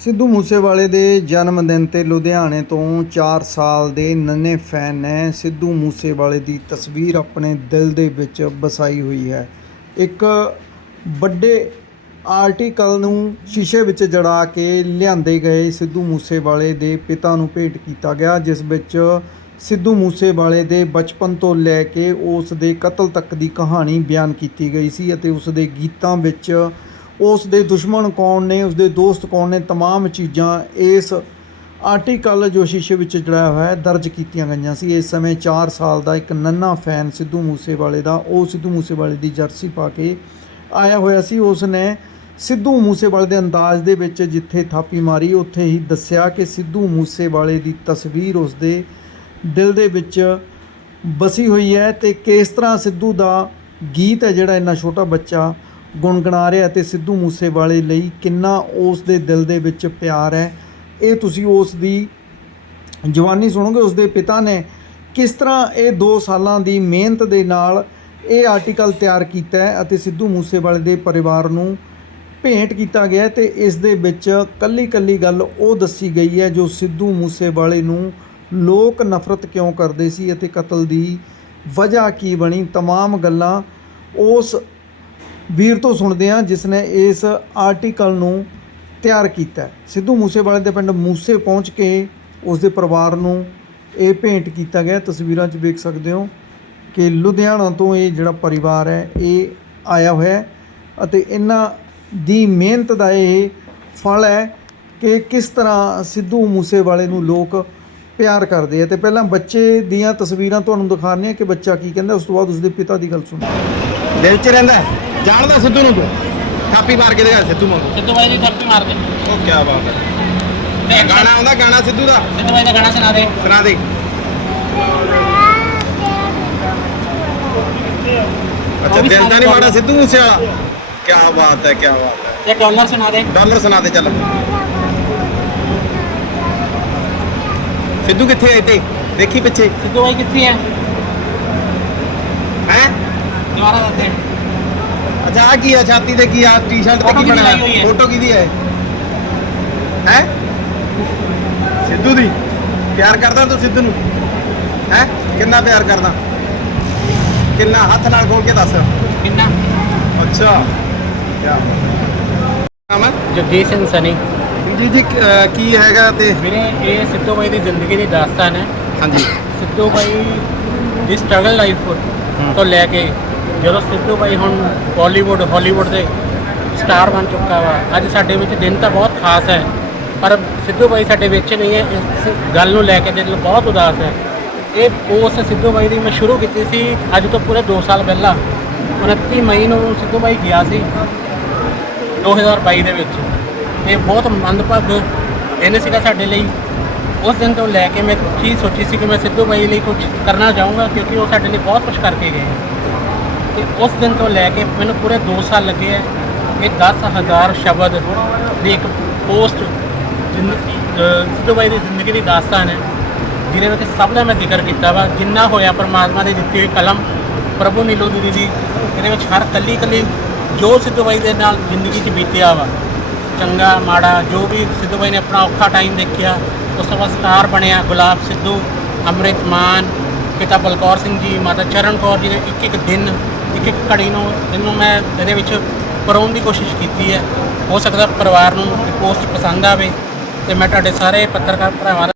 ਸਿੱਧੂ ਮੂਸੇਵਾਲੇ ਦੇ ਜਨਮ ਦਿਨ ਤੇ ਲੁਧਿਆਣੇ ਤੋਂ 4 ਸਾਲ ਦੇ ਨੰਨੇ ਫੈਨ ਨੇ ਸਿੱਧੂ ਮੂਸੇਵਾਲੇ ਦੀ ਤਸਵੀਰ ਆਪਣੇ ਦਿਲ ਦੇ ਵਿੱਚ ਵਸਾਈ ਹੋਈ ਹੈ। ਇੱਕ ਵੱਡੇ ਆਰਟੀਕਲ ਨੂੰ ਸ਼ੀਸ਼ੇ ਵਿੱਚ ਜੜਾ ਕੇ ਲਿਆਂਦੇ ਗਏ ਸਿੱਧੂ ਮੂਸੇਵਾਲੇ ਦੇ ਪਿਤਾ ਨੂੰ ਭੇਟ ਕੀਤਾ ਗਿਆ, ਜਿਸ ਵਿੱਚ ਸਿੱਧੂ ਮੂਸੇਵਾਲੇ ਦੇ ਬਚਪਨ ਤੋਂ ਲੈ ਕੇ ਉਸ ਦੇ ਕਤਲ ਤੱਕ ਦੀ ਕਹਾਣੀ ਬਿਆਨ ਕੀਤੀ ਗਈ ਸੀ ਅਤੇ ਉਸ ਦੇ ਗੀਤਾਂ ਵਿੱਚ ਉਸ ਦੇ ਦੁਸ਼ਮਣ ਕੌਣ ਨੇ ਉਸ ਦੇ ਦੋਸਤ ਕੌਣ ਨੇ तमाम ਚੀਜ਼ਾਂ ਇਸ ਆਰਟੀਕਲ ਜੋ ਸ਼ੀਸ਼ੇ ਵਿੱਚ ਜੜਾਇਆ ਹੋਇਆ ਹੈ ਦਰਜ ਕੀਤੀਆਂ ਗਈਆਂ ਸੀ ਇਸ ਸਮੇਂ 4 ਸਾਲ ਦਾ ਇੱਕ ਨੰਨਾ ਫੈਨ ਸਿੱਧੂ ਮੂਸੇਵਾਲੇ ਦਾ ਉਹ ਸਿੱਧੂ ਮੂਸੇਵਾਲੇ ਦੀ ਜਰਸੀ ਪਾ ਕੇ ਆਇਆ ਹੋਇਆ ਸੀ ਉਸ ਨੇ ਸਿੱਧੂ ਮੂਸੇਵਾਲੇ ਦੇ ਅੰਦਾਜ਼ ਦੇ ਵਿੱਚ ਜਿੱਥੇ ਥਾਪੀ ਮਾਰੀ ਉੱਥੇ ਹੀ ਦੱਸਿਆ ਕਿ ਸਿੱਧੂ ਮੂਸੇਵਾਲੇ ਦੀ ਤਸਵੀਰ ਉਸ ਦੇ ਦਿਲ ਦੇ ਵਿੱਚ ਬਸੀ ਹੋਈ ਹੈ ਤੇ ਕਿਸ ਤਰ੍ਹਾਂ ਸਿੱਧੂ ਦਾ ਗੀਤ ਹੈ ਜਿਹੜਾ ਇੰਨਾ ਛੋਟਾ ਬੱਚਾ ਗੁੰਗਣਾ ਰਿਹਾ ਤੇ ਸਿੱਧੂ ਮੂਸੇਵਾਲੇ ਲਈ ਕਿੰਨਾ ਉਸ ਦੇ ਦਿਲ ਦੇ ਵਿੱਚ ਪਿਆਰ ਹੈ ਇਹ ਤੁਸੀਂ ਉਸ ਦੀ ਜਵਾਨੀ ਸੁਣੋਗੇ ਉਸ ਦੇ ਪਿਤਾ ਨੇ ਕਿਸ ਤਰ੍ਹਾਂ ਇਹ 2 ਸਾਲਾਂ ਦੀ ਮਿਹਨਤ ਦੇ ਨਾਲ ਇਹ ਆਰਟੀਕਲ ਤਿਆਰ ਕੀਤਾ ਹੈ ਅਤੇ ਸਿੱਧੂ ਮੂਸੇਵਾਲੇ ਦੇ ਪਰਿਵਾਰ ਨੂੰ ਭੇਂਟ ਕੀਤਾ ਗਿਆ ਹੈ ਤੇ ਇਸ ਦੇ ਵਿੱਚ ਕੱਲੀ ਕੱਲੀ ਗੱਲ ਉਹ ਦੱਸੀ ਗਈ ਹੈ ਜੋ ਸਿੱਧੂ ਮੂਸੇਵਾਲੇ ਨੂੰ ਲੋਕ ਨਫ਼ਰਤ ਕਿਉਂ ਕਰਦੇ ਸੀ ਅਤੇ ਕਤਲ ਦੀ ਵਜ੍ਹਾ ਕੀ ਬਣੀ तमाम ਗੱਲਾਂ ਉਸ ਵੀਰ ਤੋਂ ਸੁਣਦੇ ਹਾਂ ਜਿਸ ਨੇ ਇਸ ਆਰਟੀਕਲ ਨੂੰ ਤਿਆਰ ਕੀਤਾ ਸਿੱਧੂ ਮੂਸੇਵਾਲੇ ਦੇ ਪਿੰਡ ਮੂਸੇ ਪਹੁੰਚ ਕੇ ਉਸ ਦੇ ਪਰਿਵਾਰ ਨੂੰ ਇਹ ਭੇਂਟ ਕੀਤਾ ਗਿਆ। ਤਸਵੀਰਾਂ 'ਚ ਵੇਖ ਸਕਦੇ ਹੋ ਕਿ ਲੁਧਿਆਣਾ ਤੋਂ ਇਹ ਜਿਹੜਾ ਪਰਿਵਾਰ ਹੈ, ਇਹ ਆਇਆ ਹੋਇਆ ਹੈ ਅਤੇ ਇਹਨਾਂ ਦੀ ਮਿਹਨਤ ਦਾ ਇਹ ਫਲ ਹੈ ਕਿ ਕਿਸ ਤਰ੍ਹਾਂ ਸਿੱਧੂ ਮੂਸੇਵਾਲੇ ਨੂੰ ਲੋਕ ਪਿਆਰ ਕਰਦੇ ਆ ਤੇ ਪਹਿਲਾਂ ਬੱਚੇ ਦੀਆਂ ਤਸਵੀਰਾਂ ਤੁਹਾਨੂੰ ਦਿਖਾਉਂਦੇ ਹਾਂ ਕਿ ਬੱਚਾ ਕੀ ਕਹਿੰਦਾ ਉਸ ਤੋਂ ਬਾਅਦ ਉਸਦੇ ਪਿਤਾ ਦੀ ਗੱਲ ਸੁਣੋ। ਦਿਲ 'ਚ ਰਹਿੰਦਾ ਹੈ। ਜਾਣਦਾ ਸਿੱਧੂ ਨੂੰ ਤੂੰ? ਥਾਪੀ ਮਾਰ ਕੇ ਦਿਖਾ ਸਿੱਧੂ ਵਾਂਗੂ। ਸਿੱਧੂ ਬਾਈ ਦੀ ਥੱਪੀ ਮਾਰ ਦੇ। ਉਹ ਕੀ ਬਾਤ ਹੈ। ਤੇ ਗਾਣਾ ਆਉਂਦਾ ਗਾਣਾ ਸਿੱਧੂ ਦਾ? ਸਿੱਧੂ ਬਾਈ ਦਾ ਗਾਣਾ ਸੁਣਾ ਦੇ। ਸੁਣਾ ਦੇ। ਅੱਛਾ ਦਿਲ ਤਾਂ ਨਹੀਂ ਮਾੜਾ ਸਿੱਧੂ ਮੂਸੇ ਵਾਲਾ ਕੀ ਬਾਤ ਹੈ ਕੀ ਬਾਤ ਹੈ। ਤੇ ਡਾਲਰ ਸੁਣਾ ਦੇ। ਡਾਲਰ ਸੁਣਾ ਦੇ ਚੱਲ। ਸਿੱਧੂ ਕਿੱਥੇ ਹੈ ਤੇ ਦੇਖੀ ਪਿੱਛੇ। ਸਿੱਧੂ ਬਾਈ ਕਿੱਥੇ ਹੈ ਹੈ? ਦੁਬਾਰਾ ਦੱਸ ਦੇ। ਅੱਛਾ ਆ ਕੀ ਆ? ਛਾਤੀ ਤੇ ਕੀ ਆ? ਟੀ-ਸ਼ਰਟ ਤੇ Photo ਕੀ ਕਿਹਦੀ ਬਣਾਇਆ? ਲਾਈ ਹੋਈ ਹੈ? ਫੋਟੋ ਕਿਹਦੀ ਹੈ ਹੈ? ਸਿੱਧੂ ਦੀ। ਪਿਆਰ ਕਰਦਾ ਤੂੰ ਸਿੱਧੂ ਨੂੰ? ਹੈ? ਕਿੰਨਾ ਪਿਆਰ ਕਰਦਾ? ਕਿੰਨਾ? ਹੱਥ ਨਾਲ ਖੋਲ ਕੇ ਦੱਸ। ਕਿੰਨਾ? ਅੱਛਾ। ਕੀ ਨਾਮ ਹੈ? ਜਗਦੀਸ਼ ਸਿੰਘ ਸਨੀ। ਜੀ ਜੀ ਅਹ ਕੀ ਹੈਗਾ ਤੇ? ਵੀਰੇ ਇਹ ਸਿੱਧੂ ਬਾਈ ਦੀ ਜ਼ਿੰਦਗੀ ਦੀ ਦਾਸਤਾਨ ਹੈ। ਹਾਂਜੀ। ਸਿੱਧੂ ਬਾਈ ਦੀ ਸਟਰਗਲ ਲਾਈਫ ਤੋਂ ਲੈ ਕੇ ਜਦੋਂ ਸਿੱਧੂ ਬਾਈ ਹੁਣ ਬਾਲੀਵੁੱਡ ਹਾਲੀਵੁੱਡ ਦੇ ਸਟਾਰ ਬਣ ਚੁੱਕਾ ਵਾ ਅੱਜ ਸਾਡੇ ਵਿੱਚ ਦਿਨ ਤਾਂ ਬਹੁਤ ਖਾਸ ਹੈ। ਪਰ ਸਿੱਧੂ ਬਾਈ ਸਾਡੇ ਵਿੱਚ ਨਹੀਂ ਹੈ ਇਸ ਗੱਲ ਨੂੰ ਲੈ ਕੇ ਦਿਲ ਬਹੁਤ ਉਦਾਸ ਹੈ। ਇਹ ਉਸ ਸਿੱਧੂ ਬਾਈ ਦੀ ਮੈਂ ਸ਼ੁਰੂ ਕੀਤੀ ਸੀ ਅੱਜ ਤੋਂ ਪੂਰੇ 2 ਸਾਲ ਪਹਿਲਾਂ। 29 ਮਈ ਨੂੰ ਸਿੱਧੂ ਬਾਈ ਗਿਆ ਸੀ 2022 ਦੇ ਵਿੱਚ। ਇਹ ਬਹੁਤ ਮੰਦਭਾਗ ਦਿਨ ਸੀਗਾ ਸਾਡੇ ਲਈ। ਉਸ ਦਿਨ ਤੋਂ ਲੈ ਕੇ ਮੈਂ ਕੀ ਸੋਚੀ ਸੀ ਕਿ ਮੈਂ ਸਿੱਧੂ ਬਾਈ ਲਈ ਕੁਝ ਕਰਨਾ ਚਾਹੂੰਗਾ, ਕਿਉਂਕਿ ਉਹ ਸਾਡੇ ਲਈ ਬਹੁਤ ਕੁਝ ਕਰਕੇ ਗਏ ਹੈ। ਤੇ ਉਸ ਦਿਨ ਤੋਂ ਲੈ ਕੇ ਮੈਨੂੰ ਪੂਰੇ 2 ਸਾਲ ਲੱਗੇ ਹੈ ਇਹ 10000 ਸ਼ਬਦ ਦੀ ਇੱਕ ਪੋਸਟ ਜ਼ਿੰਦਗੀ ਸਿੱਧੂ ਬਾਈ ਦੀ ਜ਼ਿੰਦਗੀ ਦੀ ਦਾਸਤਾਨ ਹੈ, ਜਿਹਦੇ ਵਿੱਚ ਸਭ ਦਾ ਮੈਂ ਜ਼ਿਕਰ ਕੀਤਾ ਵਾ। ਜਿੰਨਾ ਹੋਇਆ ਪਰਮਾਤਮਾ ਦੀ ਦਿੱਤੀ ਹੋਈ ਕਲਮ, ਪ੍ਰਭੂ ਨੀਲੋ ਦੀ ਦੀ, ਇਹਦੇ ਵਿੱਚ ਹਰ ਕੱਲੀ ਕੱਲੀ ਜੋ ਸਿੱਧੂ ਬਾਈ ਦੇ ਨਾਲ ਜ਼ਿੰਦਗੀ 'ਚ ਬੀਤਿਆ ਵਾ। ਚੰਗਾ, ਮਾੜਾ, ਜੋ ਵੀ ਸਿੱਧੂ ਬਾਈ ਨੇ ਆਪਣਾ ਔਖਾ ਟਾਈਮ ਦੇਖਿਆ, ਉਸ ਤੋਂ ਬਾਅਦ ਸਟਾਰ ਬਣਿਆ ਗੁਲਾਬ ਸਿੱਧੂ, ਅੰਮ੍ਰਿਤ ਮਾਨ, ਪਿਤਾ ਬਲਕੌਰ ਸਿੰਘ ਜੀ, ਮਾਤਾ ਚਰਨ ਕੌਰ ਜੀ ਦੇ ਇੱਕ ਇੱਕ ਦਿਨ ਇੱਕ ਇੱਕ ਘੜੀ ਨੂੰ, ਇਹਨੂੰ ਮੈਂ ਇਹਦੇ ਵਿੱਚ ਪਰੋਣ ਦੀ ਕੋਸ਼ਿਸ਼ ਕੀਤੀ ਹੈ। ਹੋ ਸਕਦਾ ਪਰਿਵਾਰ ਨੂੰ ਪੋਸਟ ਪਸੰਦ ਆਵੇ ਤੇ ਮੈਂ ਤੁਹਾਡੇ ਸਾਰੇ ਪੱਤਰਕਾਰ ਭਰਾਵਾਂ